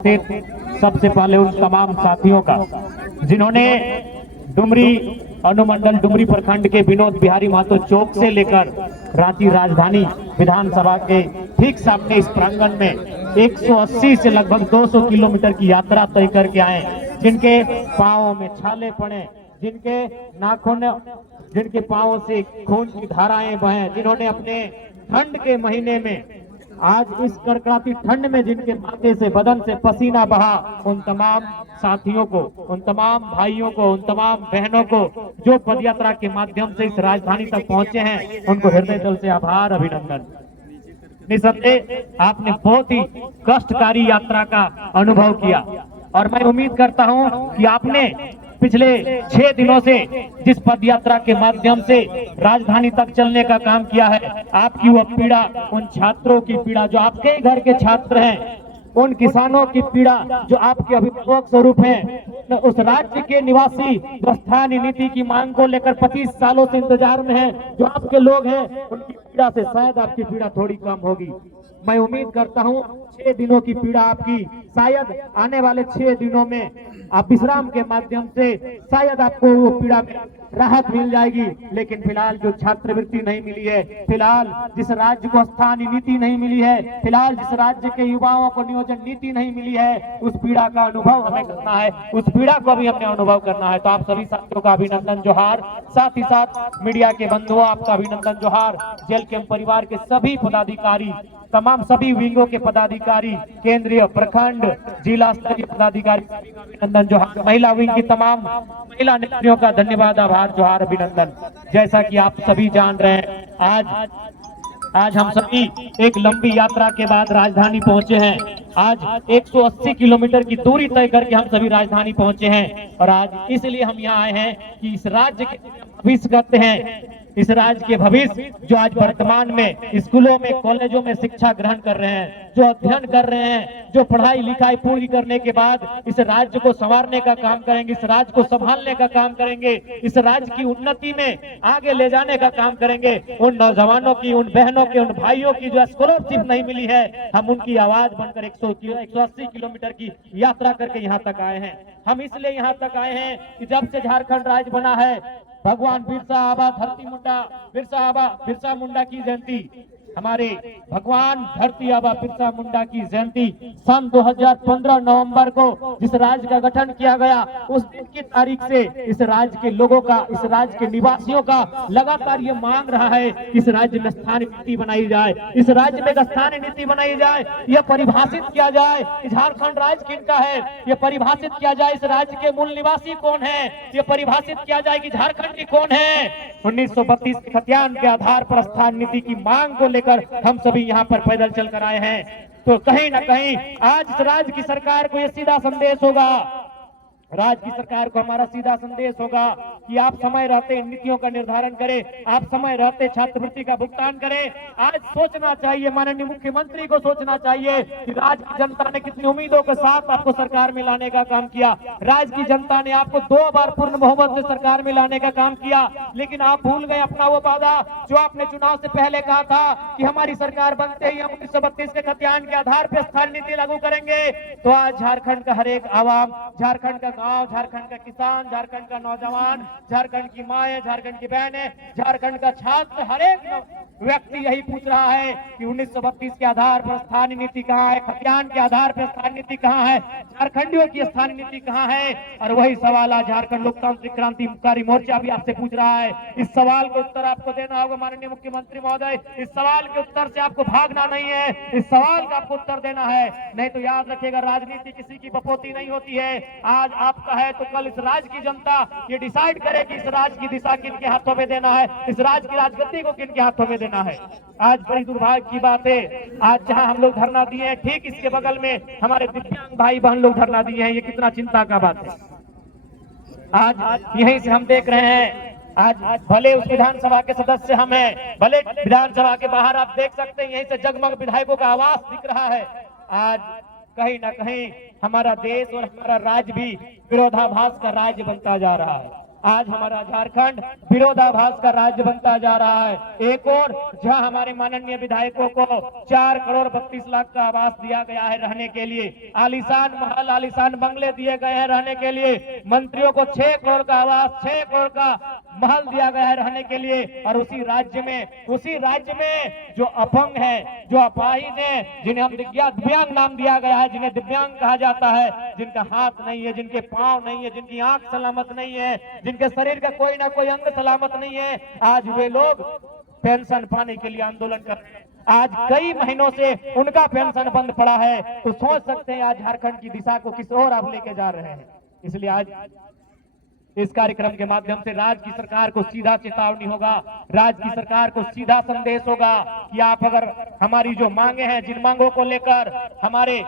सबसे पहले उन तमाम साथियों का जिन्होंने डुमरी अनुमंडल डुमरी प्रखंड के विनोद बिहारी महतो चौक से लेकर रांची राजधानी विधानसभा के ठीक सामने इस प्रांगण में 180 से लगभग 200 किलोमीटर की यात्रा तय करके आए, जिनके पांवों में छाले पड़े, जिनके नाखून, जिनके पांवों से खून की धाराएं बहें, जिन्होंने अपने ठंड के महीने में आज इस कड़कड़ाती ठंड में जिनके माथे से बदन से पसीना बहा, उन तमाम साथियों को, उन तमाम भाइयों को, उन तमाम बहनों को जो पदयात्रा के माध्यम से इस राजधानी तक पहुंचे हैं, उनको हृदय दिल से आभार, अभिनंदन। निसंदेह आपने बहुत ही कष्टकारी यात्रा का अनुभव किया और मैं उम्मीद करता हूं कि आपने पिछले 6 दिनों से जिस पद यात्रा के माध्यम से राजधानी तक चलने का काम किया है, आपकी वह पीड़ा, उन छात्रों की पीड़ा जो आपके घर के छात्र हैं, उन किसानों की पीड़ा जो आपके अभिभावक स्वरूप हैं, उस राज्य के निवासी जो स्थानीय नीति की मांग को लेकर 25 सालों से इंतजार में हैं, जो आपके लोग हैं, उनकी पीड़ा से शायद आपकी पीड़ा थोड़ी कम होगी। मैं उम्मीद करता हूं 6 दिनों की पीड़ा आपकी शायद आने वाले 6 दिनों में आप विश्राम के माध्यम से शायद आपको वो पीड़ा में राहत मिल जाएगी। लेकिन फिलहाल जो छात्रवृत्ति नहीं मिली है, फिलहाल जिस राज्य को स्थानीय नीति नहीं मिली है, फिलहाल जिस राज्य के युवाओं को नियोजन नीति नहीं मिली है, उस पीड़ा का अनुभव हमें करना है, उस पीड़ा को भी हमें अनुभव करना है। तो आप सभी साथियों का अभिनंदन जोहार, साथ ही साथ मीडिया के बंधुओं आपका अभिनंदन जोहार, जेल कैंप परिवार के सभी पदाधिकारी, तमाम सभी विंगों के पदाधिकारी, केंद्रीय, प्रखंड, जिला स्तरीय पदाधिकारी, अभिनंदन जोहार, महिला विंग की तमाम महिला नेत्रियों का धन्यवाद, आभार, जोहार, अभिनंदन। जैसा कि आप सभी जान रहे हैं, आज हम सभी एक लंबी यात्रा के बाद राजधानी पहुंचे हैं। आज 180 किलोमीटर की दूरी तय करके हम सभी राजधानी पहुंचे हैं और आज इसलिए हम यहाँ आए हैं कि इस राज्य के भविष्य करते हैं, इस राज्य के भविष्य जो आज वर्तमान में स्कूलों में, कॉलेजों में शिक्षा ग्रहण कर रहे हैं, जो अध्ययन कर रहे हैं, जो पढ़ाई लिखाई पूरी करने के बाद इस राज्य को संवारने का काम करेंगे, इस राज्य को संभालने का काम करेंगे, इस राज्य की उन्नति में आगे ले जाने का काम करेंगे। उन नौजवानों की, उन बहनों की, उन भाइयों की जो स्कॉलरशिप नहीं मिली है, हम उनकी आवाज बनकर 180 किलोमीटर की यात्रा करके यहाँ तक आए हैं। हम इसलिए यहाँ तक आए हैं कि जब से झारखंड राज्य बना है, भगवान बिरसा मुंडा की जयंती, हमारे भगवान धरती आबा बिरसा मुंडा की जयंती सन 2015 नवंबर को जिस राज्य का गठन किया गया, उस दिन की तारीख से इस राज्य के लोगों का, इस राज्य के निवासियों का लगातार ये मांग रहा है कि इस राज्य में स्थानीय नीति बनाई जाए, इस राज्य में स्थानीय नीति बनाई जाए, यह परिभाषित किया जाए कि झारखंड राज्य किनका है, यह परिभाषित किया जाए इस राज्य के मूल निवासी कौन है, यह परिभाषित किया जाए कि झारखंड की कौन है। 1932 के खतियान के आधार पर स्थानीय नीति की मांग को लेकर हम सभी यहाँ पर पैदल चलकर आए हैं। तो कहीं ना कहीं आज इस राज्य की सरकार को यह सीधा संदेश होगा, राज्य की सरकार को हमारा सीधा संदेश होगा कि आप समय रहते नीतियों का निर्धारण करें, आप समय रहते छात्रवृत्ति का भुगतान करें। आज सोचना चाहिए, माननीय मुख्यमंत्री को सोचना चाहिए कि राज्य की जनता ने कितनी उम्मीदों के साथ आपको सरकार में लाने का काम किया। राज्य की जनता ने आपको 2 बार पूर्ण बहुमत से सरकार में लाने का काम किया, लेकिन आप भूल गए अपना वो वादा जो आपने चुनाव से पहले कहा था कि हमारी सरकार बनते ही हम 1932 के खतियान के आधार पर स्थानीय नीति लागू करेंगे। तो आज झारखंड का हर एक आवाम, झारखंड का गांव, झारखंड का किसान, झारखंड का नौजवान, झारखंड की माएं, झारखंड की बहनें, झारखंड का छात्र, हर एक व्यक्ति यही पूछ रहा है कि 1932 के आधार पर स्थानीय नीति कहाँ है, खतियान के आधार पर स्थानीय नीति कहाँ है, झारखंडियों की स्थानीय नीति कहाँ है। और वही सवाल आज झारखंड लोकतांत्रिक क्रांतिकारी मोर्चा भी आपसे पूछ रहा है। इस सवाल का उत्तर आपको देना होगा माननीय मुख्यमंत्री महोदय, इस सवाल के उत्तर से आपको भागना नहीं है, इस सवाल का आपको उत्तर देना है। नहीं तो याद रखिएगा, राजनीति किसी की बपोती नहीं होती है। आज आपका है तो कल इस राज्य की जनता ये डिसाइड करे कि इस राज्य की दिशा किनके हाथों में देना है, इस राज्य की राजगद्दी को किनके हाथों में देना है। आज बड़ी दुर्भाग्य की बात है, आज जहां हम लोग धरना दिए हैं, ठीक इसके बगल में हमारे दिव्यांग भाई बहन लोग धरना दिए हैं। ये कितना चिंता का बात है। आज यहीं से हम देख रहे हैं, आज भले उस विधानसभा के सदस्य हम हैं, भले विधानसभा के बाहर आप देख सकते हैं, यहीं से जगमग विधायकों का आवास दिख रहा है। आज कहीं ना कहीं हमारा देश और हमारा राज्य भी विरोधाभास का राज्य बनता जा रहा है। आज हमारा झारखंड विरोधाभास का राज्य बनता जा रहा है। एक और जहां हमारे माननीय विधायकों को 4 करोड़ 32 लाख का आवास दिया गया है रहने के लिए, आलीशान महल आलीशान बंगले दिए गए हैं रहने के लिए, मंत्रियों को 6 करोड़ का आवास 6 करोड़ का महल दिया गया है रहने के लिए, और उसी राज्य में जो अपंग है, जो अपाहिज है, जिन्हें हम दिव्यांग नाम दिया गया है, जिन्हें दिव्यांग कहा जाता है, जिनका हाथ नहीं है, जिनके पांव नहीं है, जिनकी आंख सलामत नहीं है, जिनके शरीर का कोई ना कोई अंग सलामत नहीं है, आज वे लोग पेंशन पाने के लिए आंदोलन कर रहे हैं। आज कई महीनों से उनका पेंशन बंद पड़ा है, तो सोच सकते हैं आज झारखंड की दिशा को किस ओर आप लेके जा रहे हैं। इसलिए आज इस कार्यक्रम के माध्यम से राज्य की सरकार को सीधा चेतावनी होगा, राज्य की सरकार को सीधा संदेश होगा कि आप अगर हमारी जो मांगे हैं, जिन मांगों को लेकर हमारे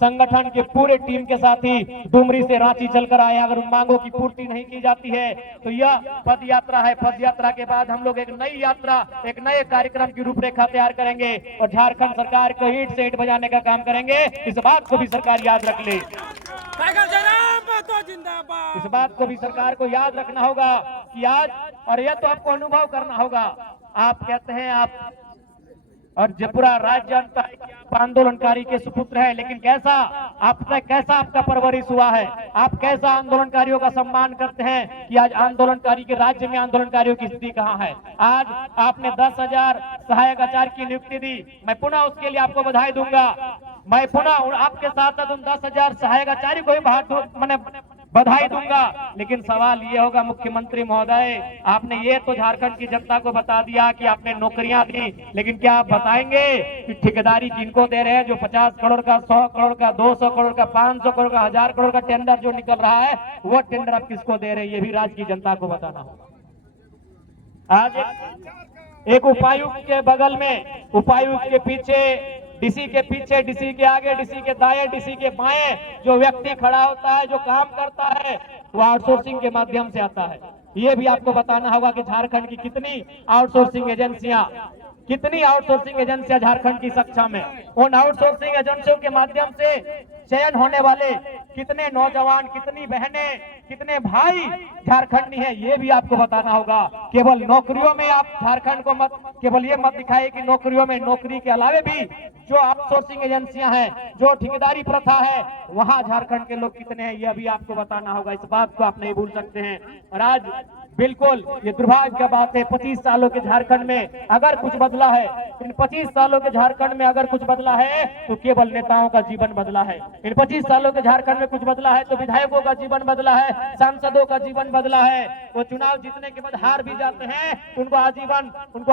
संगठन के पूरे टीम के साथ ही डुमरी से रांची चलकर आए, अगर उन मांगों की पूर्ति नहीं की जाती है तो यह पद यात्रा है। पद यात्रा के बाद हम लोग एक नई यात्रा, एक नए कार्यक्रम की रूपरेखा तैयार करेंगे और झारखंड सरकार को ईंट से ईंट बजाने का काम करेंगे। इस बात को भी सरकार याद रख ले, इस बात को भी सरकार को याद रखना होगा कि आज, और यह तो आपको अनुभव करना होगा। आप कहते हैं आप और जब पूरा राज्य जानता है कि आप आंदोलनकारी के सुपुत्र है, लेकिन कैसा आपका परवरिश हुआ है, आप कैसा आंदोलनकारियों का सम्मान करते हैं कि आज आंदोलनकारी के राज्य में आंदोलनकारियों की स्थिति कहां है। आज आपने 10,000 सहायक आचार्य की नियुक्ति दी, मैं पुनः उसके लिए आपको बधाई दूंगा। मैं पुनः आपके साथ साथ उन 10,000 सहायक आचार्य को भी बधाई दूंगा। लेकिन सवाल ये होगा मुख्यमंत्री महोदय, आपने ये तो झारखंड की जनता को बता दिया कि आपने नौकरियां दी, लेकिन क्या आप बताएंगे कि ठेकेदारी किनको दे रहे हैं? जो 50 करोड़ का, 100 करोड़ का, 200 करोड़ का, 500 करोड़ का, 1000 करोड़ का टेंडर जो निकल रहा है, वो टेंडर आप किसको दे रहे हैं? ये भी राज्य की जनता को बताना होगा। आज एक उपायुक्त के बगल में, उपायुक्त के पीछे, डीसी के पीछे, डीसी के आगे, डीसी के दाएं, डीसी के बाएं जो व्यक्ति खड़ा होता है, जो काम करता है, वो आउटसोर्सिंग के माध्यम से आता है। ये भी आपको बताना होगा कि झारखंड की कितनी आउटसोर्सिंग एजेंसियां झारखंड की सक्षम है। उन आउटसोर्सिंग एजेंसियों के माध्यम से चयन होने वाले कितने नौजवान, कितनी बहनें, कितने भाई झारखंडी हैं, ये भी आपको बताना होगा। केवल नौकरियों में आप झारखंड को केवल ये मत दिखाए कि नौकरियों में, नौकरी के अलावे भी जो आउटसोर्सिंग एजेंसियां हैं, जो ठेकेदारी प्रथा है, वहां झारखंड के लोग कितने हैं, यह भी आपको बताना होगा। इस बात को आप नहीं भूल सकते हैं। और आज बिल्कुल ये दुर्भाग्य की बात है, 25 सालों के झारखंड में अगर कुछ बदला है, इन 25 सालों के झारखंड में अगर कुछ बदला है तो केवल नेताओं का जीवन बदला है। इन 25 सालों के झारखंड में कुछ बदला है तो विधायकों का जीवन बदला है, सांसदों का जीवन बदला है। वो चुनाव जीतने के बाद हार भी जाते हैं, उनको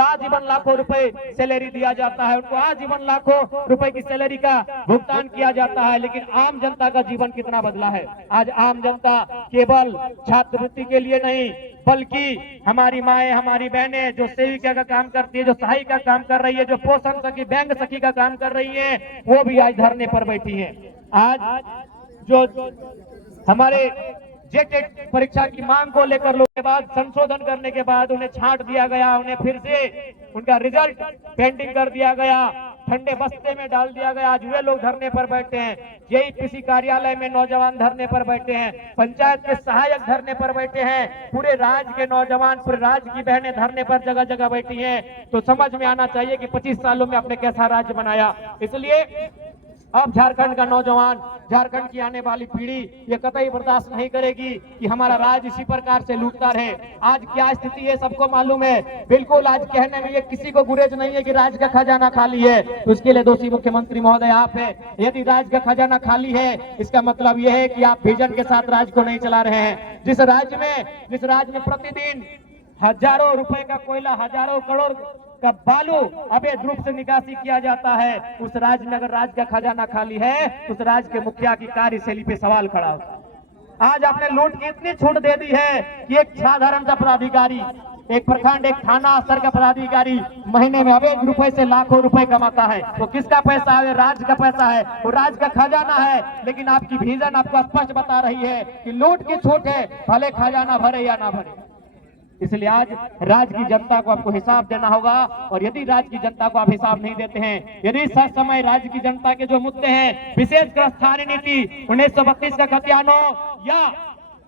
आजीवन लाखों रुपए सैलरी दिया जाता है, उनको आजीवन लाखों रुपए की सैलरी का भुगतान किया जाता है। लेकिन आम जनता का जीवन कितना बदला है? आज आम जनता केवल छात्रवृत्ति के लिए नहीं, बल्कि हमारी माएं, हमारी बहनें जो सेविका का काम करती है, जो सहायिका काम कर रही है, जो पोषण सखी, बैंक सखी का काम कर रही है, वो भी आज धरने पर बैठी हैं। आज जो हमारे जेटेट परीक्षा की मांग को लेकर लोग के बाद संशोधन करने के बाद उन्हें छांट दिया गया, उन्हें फिर से उनका रिजल्ट पेंडिंग कर दिया गया, ठंडे बस्ते में डाल दिया गया। आज वे लोग धरने पर बैठे हैं, जेईपीसी कार्यालय में नौजवान धरने पर बैठे हैं, पंचायत के सहायक धरने पर बैठे हैं, पूरे राज्य के नौजवान, पूरे राज्य की बहनें धरने पर जगह जगह बैठी हैं। तो समझ में आना चाहिए कि 25 सालों में आपने कैसा राज्य बनाया। इसलिए अब झारखंड का नौजवान, झारखंड की आने वाली पीढ़ी ये कतई बर्दाश्त नहीं करेगी कि हमारा राज्य इसी प्रकार से लूटता रहे। आज क्या स्थिति है सबको मालूम है। बिल्कुल आज कहने में ये किसी को गुरेज नहीं है कि राज्य का खजाना खाली है, तो इसके लिए दोषी मुख्यमंत्री महोदय आप है। यदि राज्य का खजाना खाली है, इसका मतलब यह है कि आप विजन के साथ राज्य को नहीं चला रहे हैं। जिस राज्य में प्रतिदिन हजारों रुपए का कोयला, हजारों करोड़ का बालू अवैध रूप से निकासी किया जाता है, उस राज्य में अगर राज्य का खजाना खाली है तो उस राज्य के मुखिया की कार्यशैली पे सवाल खड़ा होता है। आज आपने लूट की इतनी छूट दे दी है कि एक साधारण सा पदाधिकारी, एक प्रखंड, एक थाना स्तर का पदाधिकारी महीने में अवैध रुपए से लाखों रुपए कमाता है। वो किसका पैसा है? राज्य का पैसा है, वो राज्य का खजाना है। लेकिन आपकी विजन आपको स्पष्ट बता रही है कि लूट की छूट है, भले खजाना भरे या ना भरे। इसलिए आज राज्य की जनता को आपको हिसाब देना होगा। और यदि राज्य की जनता को आप हिसाब नहीं देते हैं, यदि सच समय राज्य की जनता के जो मुद्दे हैं, विशेषकर स्थानीय नीति 1932 का खतियानो या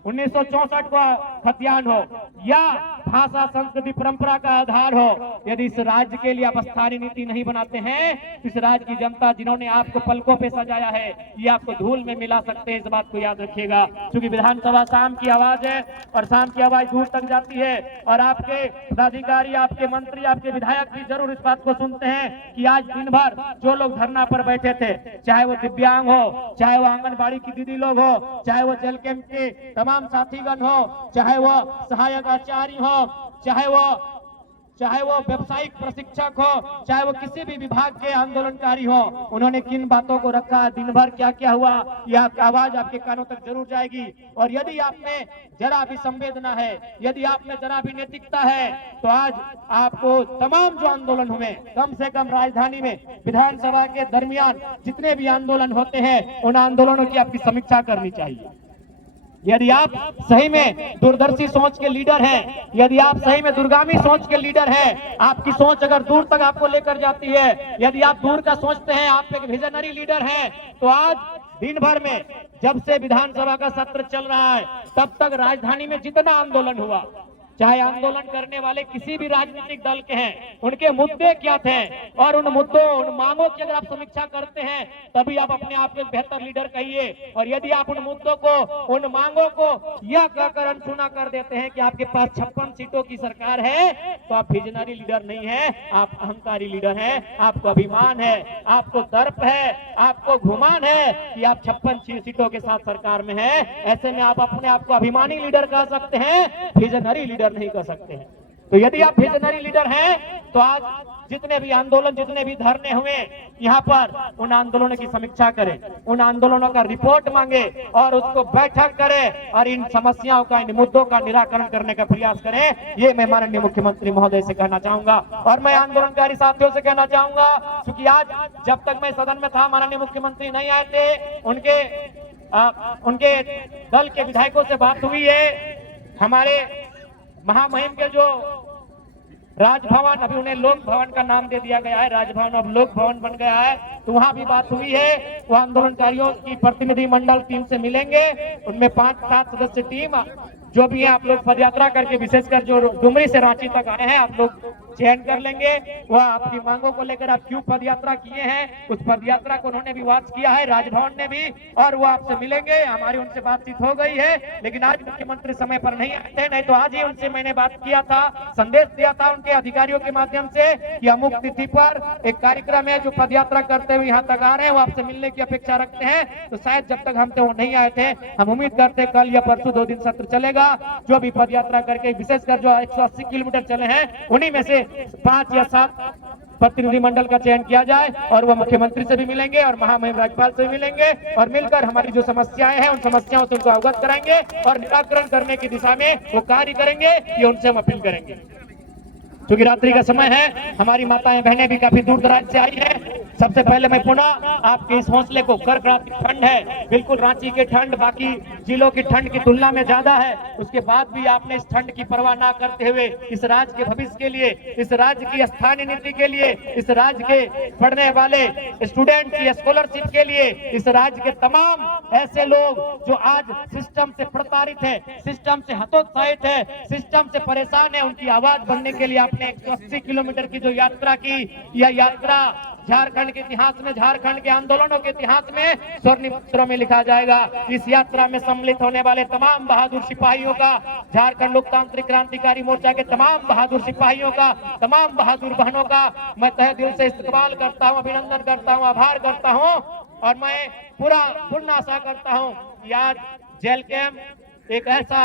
1964 का खतियान हो या भाषा संस्कृति परंपरा का आधार हो, यदि इस राज्य के लिए आप स्थानीय नीति नहीं बनाते हैं तो इस राज्य की जनता जिन्होंने आपको पलकों पे सजाया है ये आपको धूल में मिला सकते हैं। इस बात को याद रखिएगा, क्योंकि विधानसभा शाम की आवाज है और शाम की आवाज दूर तक जाती है और आपके पदाधिकारी, आपके मंत्री, आपके विधायक भी जरूर इस बात को सुनते हैं कि आज दिन भर जो लोग धरना पर बैठे थे, चाहे वो दिव्यांग हो, चाहे वो आंगनबाड़ी की दीदी लोग हो, चाहे वो जेल कैंप के तमाम साथीगण हो, चाहे वो सहायक आचार्य हो, चाहे वो व्यावसायिक प्रशिक्षक हो, चाहे वो किसी भी विभाग के आंदोलनकारी हो, उन्होंने किन बातों को रखा, दिन भर क्या क्या हुआ, यह आवाज आपके कानों तक जरूर जाएगी। और यदि आप में जरा भी संवेदना है, यदि आप में जरा भी नैतिकता है, तो आज आपको तमाम जो आंदोलन हुए, कम से कम राजधानी में विधानसभा के दरमियान जितने भी आंदोलन होते हैं उन आंदोलनों की आपकी समीक्षा करनी चाहिए। यदि आप सही में दूरदर्शी सोच के लीडर हैं, यदि आप सही में दूरगामी सोच के लीडर हैं, आपकी सोच अगर दूर तक आपको लेकर जाती है, यदि आप दूर का सोचते हैं, आप एक विजनरी लीडर हैं, तो आज दिन भर में जब से विधानसभा का सत्र चल रहा है तब तक राजधानी में जितना आंदोलन हुआ, चाहे आंदोलन करने वाले किसी भी राजनीतिक दल के हैं, उनके मुद्दे क्या थे और उन मुद्दों, उन मांगों की अगर आप समीक्षा करते हैं तभी आप अपने आप को एक बेहतर लीडर कहिए। और यदि आप उन मुद्दों को, उन मांगों को यह कहकर अनसुना कर देते हैं कि आपके पास 56 सीटों की सरकार है, तो आप विजनरी लीडर नहीं है, आप अहंकारी लीडर हैं। आपको अभिमान है, आपको दर्प है, आपको घुमान है कि आप 56 सीटों के साथ सरकार में है। ऐसे में आप अपने आप को अभिमानी लीडर कह सकते हैं, विजनरी लीडर नहीं कर सकते हैं। तो यदि आप विजनरी लीडर हैं तो आज जितने भी आंदोलन, जितने भी धरने हुए यहाँ पर, उन आंदोलनों की समीक्षा करें, उन आंदोलनों का रिपोर्ट मांगे और उसको बैठक करें और इन समस्याओं का, इन मुद्दों का निराकरण करने का प्रयास करें। ये मैं माननीय मुख्यमंत्री महोदय से कहना चाहूंगा और मैं आंदोलनकारी साथियों से कहना चाहूंगा, क्योंकि आज जब तक मैं सदन में था माननीय मुख्यमंत्री नहीं आए थे, उनके दल के विधायकों से बात हुई है। हमारे महामहिम के जो राजभवन, अभी उन्हें लोक भवन का नाम दे दिया गया है, राजभवन अब लोक भवन बन गया है, तो वहां भी बात हुई है। वो आंदोलनकारियों की प्रतिनिधि मंडल टीम से मिलेंगे, उनमें 5-7 सदस्य टीम जो भी है, आप लोग पदयात्रा करके, विशेषकर जो डुमरी से रांची तक आए हैं, आप लोग चयन कर लेंगे। वह आपकी मांगों को लेकर आप क्यों पदयात्रा किए हैं, उस पदयात्रा को उन्होंने भी वॉच किया है, राजभवन ने भी, और वो आपसे मिलेंगे। हमारी उनसे बातचीत हो गई है, लेकिन आज मुख्यमंत्री समय पर नहीं आए थे, नहीं तो आज ही उनसे मैंने बात किया था, संदेश दिया था उनके अधिकारियों के माध्यम से कि अमुक तिथि पर एक कार्यक्रम है, जो पदयात्रा करते हुए यहाँ तक आ रहे हैं, वो आपसे मिलने की अपेक्षा रखते हैं। तो शायद जब तक हम तो वो नहीं आए थे, हम उम्मीद करते कल या परसों 2 दिन सत्र चलेगा। जो भी पदयात्रा करके, विशेषकर जो 180 किलोमीटर चले हैं, उन्हीं में से 5 या 7 प्रतिनिधि मंडल का चयन किया जाए और वह मुख्यमंत्री से भी मिलेंगे और महामहिम राज्यपाल से भी मिलेंगे और मिलकर हमारी जो समस्याएं हैं उन समस्याओं से उनको अवगत कराएंगे और निराकरण करने की दिशा में वो कार्य करेंगे। ये उनसे हम अपील करेंगे। क्योंकि रात्रि का समय है, हमारी माताएं बहनें भी काफी दूर दराज से आई हैं। सबसे पहले मैं पुनः आपके इस हौसले को, कर्कराती ठंड है, बिल्कुल रांची की ठंड बाकी जिलों की ठंड की तुलना में ज्यादा है, उसके बाद भी आपने इस ठंड की परवाह ना करते हुए इस राज्य के भविष्य के लिए, इस राज्य की स्थानीय नीति के लिए, इस राज्य के पढ़ने वाले स्टूडेंट की स्कॉलरशिप के लिए, इस राज्य के तमाम ऐसे लोग जो आज सिस्टम से प्रताड़ित है, सिस्टम से हतोत्साहित है, सिस्टम से परेशान है, उनकी आवाज बनने के लिए आपने 180 किलोमीटर की जो यात्रा की, यह यात्रा झारखंड के इतिहास में, झारखंड के आंदोलनों के इतिहास में स्वर्णिम अक्षरों में लिखा जाएगा। इस यात्रा में सम्मिलित होने वाले तमाम बहादुर सिपाहियों का, झारखंड लोकतांत्रिक क्रांतिकारी मोर्चा के तमाम बहादुर सिपाहियों का, तमाम बहादुर बहनों का मैं तहे दिल से इस्तकबाल करता हूं, अभिनंदन करता हूं, आभार करता हूं और मैं पूर्ण आशा करता हूं कि आज जेल कैंप एक ऐसा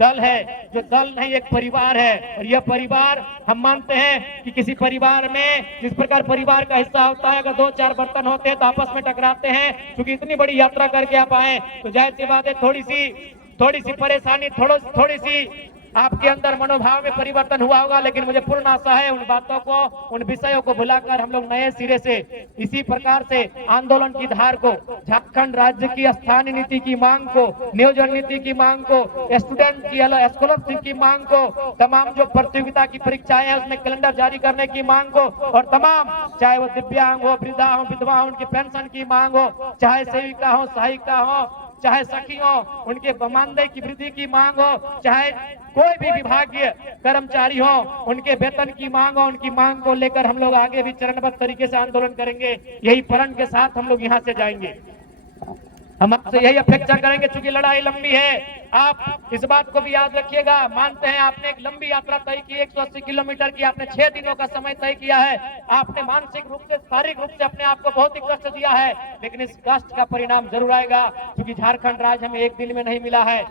दल है जो दल नहीं, एक परिवार है। और यह परिवार, हम मानते हैं कि किसी परिवार में जिस प्रकार परिवार का हिस्सा होता है, अगर 2-4 बर्तन होते हैं तो आपस में टकराते हैं। क्योंकि इतनी बड़ी यात्रा करके आप आए तो जाहिर सी बात है थोड़ी सी परेशानी, थोड़ी सी आपके अंदर मनोभाव में परिवर्तन हुआ होगा, लेकिन मुझे पूर्ण आशा है उन बातों को, उन विषयों को भुलाकर हम लोग नए सिरे से इसी प्रकार से आंदोलन की धार को, झारखंड राज्य की स्थानीय नीति की मांग को, नियोजन नीति की मांग को, स्टूडेंट की स्कॉलरशिप की मांग को, तमाम जो प्रतियोगिता की परीक्षाएं हैं उसमें कैलेंडर जारी करने की मांग को, और तमाम चाहे वो दिव्यांग हो, वृद्धा हो, विधवा हो, उनकी पेंशन की मांग हो, चाहे सेविका हो, सहायिका हो, चाहे सखी हो, उनके मानदेय की वृद्धि की मांग हो, चाहे कोई भी विभागीय कर्मचारी हो, उनके वेतन की मांग हो, उनकी मांग को लेकर हम लोग आगे भी चरणबद्ध तरीके से आंदोलन करेंगे। यही प्रण के साथ हम लोग यहाँ से जाएंगे। हम आपसे यही अपेक्षा करेंगे, चूंकि लड़ाई लंबी है, आप इस बात को भी याद रखिएगा। मानते हैं आपने एक लंबी यात्रा तय की, 180 किलोमीटर की, आपने 6 दिनों का समय तय किया है। आपने मानसिक रूप से, शारीरिक रूप से अपने आप को बहुत ही कष्ट दिया है, लेकिन इस कष्ट का परिणाम जरूर आएगा, क्योंकि झारखंड राज्य हमें एक दिन में नहीं मिला है।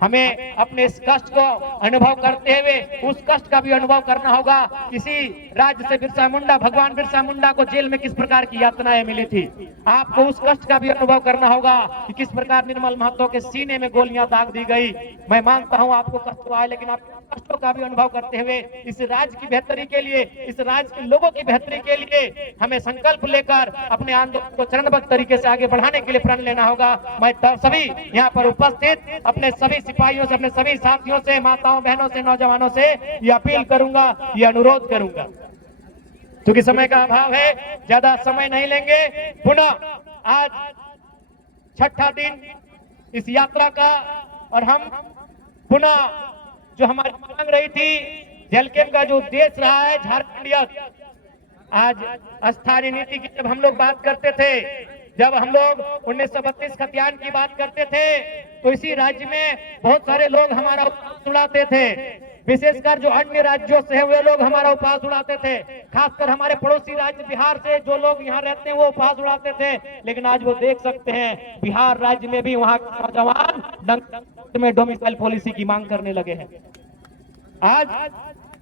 हमें अपने इस कष्ट को अनुभव करते हुए उस कष्ट का भी अनुभव करना होगा। किसी राज्य से बिरसा मुंडा, भगवान बिरसा मुंडा को जेल में किस प्रकार की यातनाएं मिली थी, आपको उस कष्ट का भी अनुभव करना होगा कि किस प्रकार निर्मल महतो के सीने में गोलियां दाग दी गई। मैं मानता हूं आपको कष्ट हुआ है, लेकिन आप कष्टों का भी अनुभव करते हुए इस राज्य की बेहतरी के लिए, इस राज्य के लोगों की बेहतरी के लिए हमें संकल्प लेकर अपने आंदोलन को चरणबद्ध तरीके से आगे बढ़ाने के लिए प्रण लेना होगा। मैं सभी यहाँ पर उपस्थित अपने सभी सिपाहियों से, अपने सभी साथियों से, माताओं बहनों से, नौजवानों से ये अपील करूंगा, ये अनुरोध करूंगा। क्योंकि समय का अभाव है, ज्यादा समय नहीं लेंगे। पुनः आज छठा दिन इस यात्रा का, और हम पुनः जो हमारी मांग रही थी, जेलकेम का जो उद्देश्य रहा है झारखंडियत, आज स्थानीय नीति की जब हम लोग बात करते थे, जब हम लोग 1932 खतियान की बात करते थे, तो इसी राज्य में बहुत सारे लोग हमारा उपवास उड़ाते थे। विशेषकर जो अन्य राज्यों से है वे लोग हमारा उपवास उड़ाते थे। खासकर हमारे पड़ोसी राज्य बिहार से जो लोग यहाँ रहते हैं वो उपवास उड़ाते थे। लेकिन आज वो देख सकते हैं बिहार राज्य में भी वहाँ के नौजवान में डोमिसाइल पॉलिसी की मांग करने लगे हैं। आज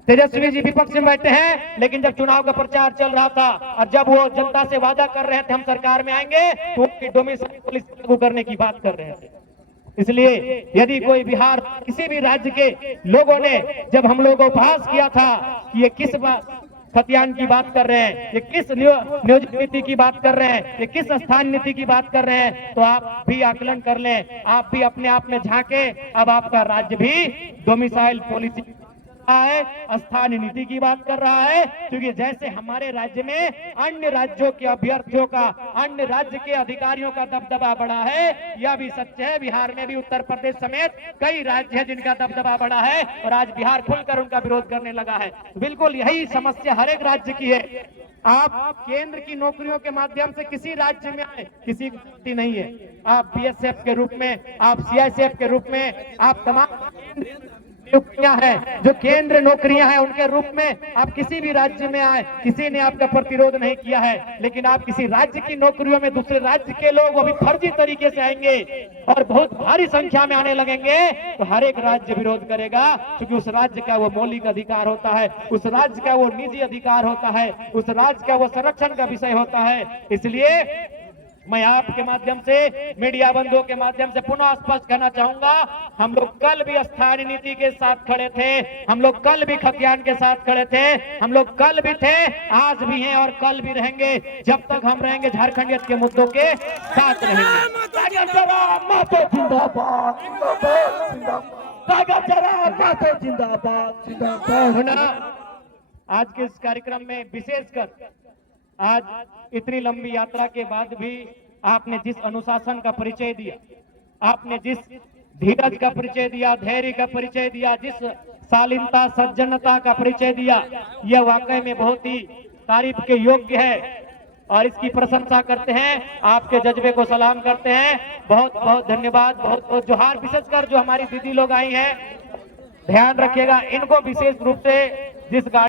तेजस्वी जी विपक्ष में बैठे हैं, लेकिन जब चुनाव का प्रचार चल रहा था और जब वो जनता से वादा कर रहे थे हम सरकार में आएंगे, तो उनकी डोमिसाइल पॉलिसी लागू करने की बात कर रहे थे। इसलिए यदि कोई बिहार किसी भी राज्य के लोगों ने जब हम लोगों को उपहास किया था कि ये किस खतियान की बात कर रहे हैं, ये किस नियोजित नीति की बात कर रहे हैं, ये किस स्थान नीति की बात कर रहे हैं, तो आप भी आकलन कर लें, आप भी अपने आप में झांके। अब आपका राज्य भी डोमिसाइल पॉलिसी है, स्थानीय नीति की बात कर रहा है। क्योंकि जैसे हमारे राज्य में अन्य राज्यों के अभ्यर्थियों का, अन्य राज्य के अधिकारियों का दबदबा बढ़ा है, यह भी सच है। बिहार में भी, उत्तर प्रदेश समेत कई राज्य हैं जिनका दबदबा बढ़ा है, और आज बिहार खुलकर उनका विरोध करने लगा है। बिल्कुल यही समस्या हर एक राज्य की है। आप केंद्र की नौकरियों के माध्यम से किसी राज्य में आए, किसी की नहीं है। आप बीएसएफ के रूप में, आप सीआईएसएफ के रूप में, आप तमाम नियुक्तियां हैं जो केंद्र नौकरियां हैं, उनके रूप में आप किसी भी राज्य में आए, किसी ने आपका प्रतिरोध नहीं किया है। लेकिन आप किसी राज्य की नौकरियों में दूसरे राज्य के लोग अभी फर्जी तरीके से आएंगे और बहुत भारी संख्या में आने लगेंगे, तो हर एक राज्य विरोध करेगा। क्योंकि उस राज्य का वो मौलिक अधिकार होता है, उस राज्य का वो निजी अधिकार होता है, उस राज्य का वो संरक्षण का विषय होता है। इसलिए मैं आपके माध्यम से, मीडिया बंधुओं के माध्यम से पुनः स्पष्ट करना चाहूंगा, हम लोग कल भी स्थानीय नीति के साथ खड़े थे, हम लोग कल भी खतियान के साथ खड़े थे, हम लोग कल भी थे, आज भी हैं और कल भी रहेंगे। जब तक हम रहेंगे झारखंडियत के मुद्दों के साथ रहेंगे। आज के इस कार्यक्रम में विशेषकर आज इतनी लंबी यात्रा के बाद भी आपने जिस अनुशासन का परिचय दिया, आपने जिस धीरज का परिचय दिया, धैर्य का परिचय दिया, जिस शालीनता सज्जनता का परिचय दिया, यह वाकई में बहुत ही तारीफ के योग्य है और इसकी प्रशंसा करते हैं। आपके जज्बे को सलाम करते हैं। बहुत बहुत धन्यवाद, बहुत बहुत जोहार। विशेषकर जो हमारी दीदी लोग आई हैं, ध्यान रखिएगा, इनको विशेष रूप से जिस गाड़ी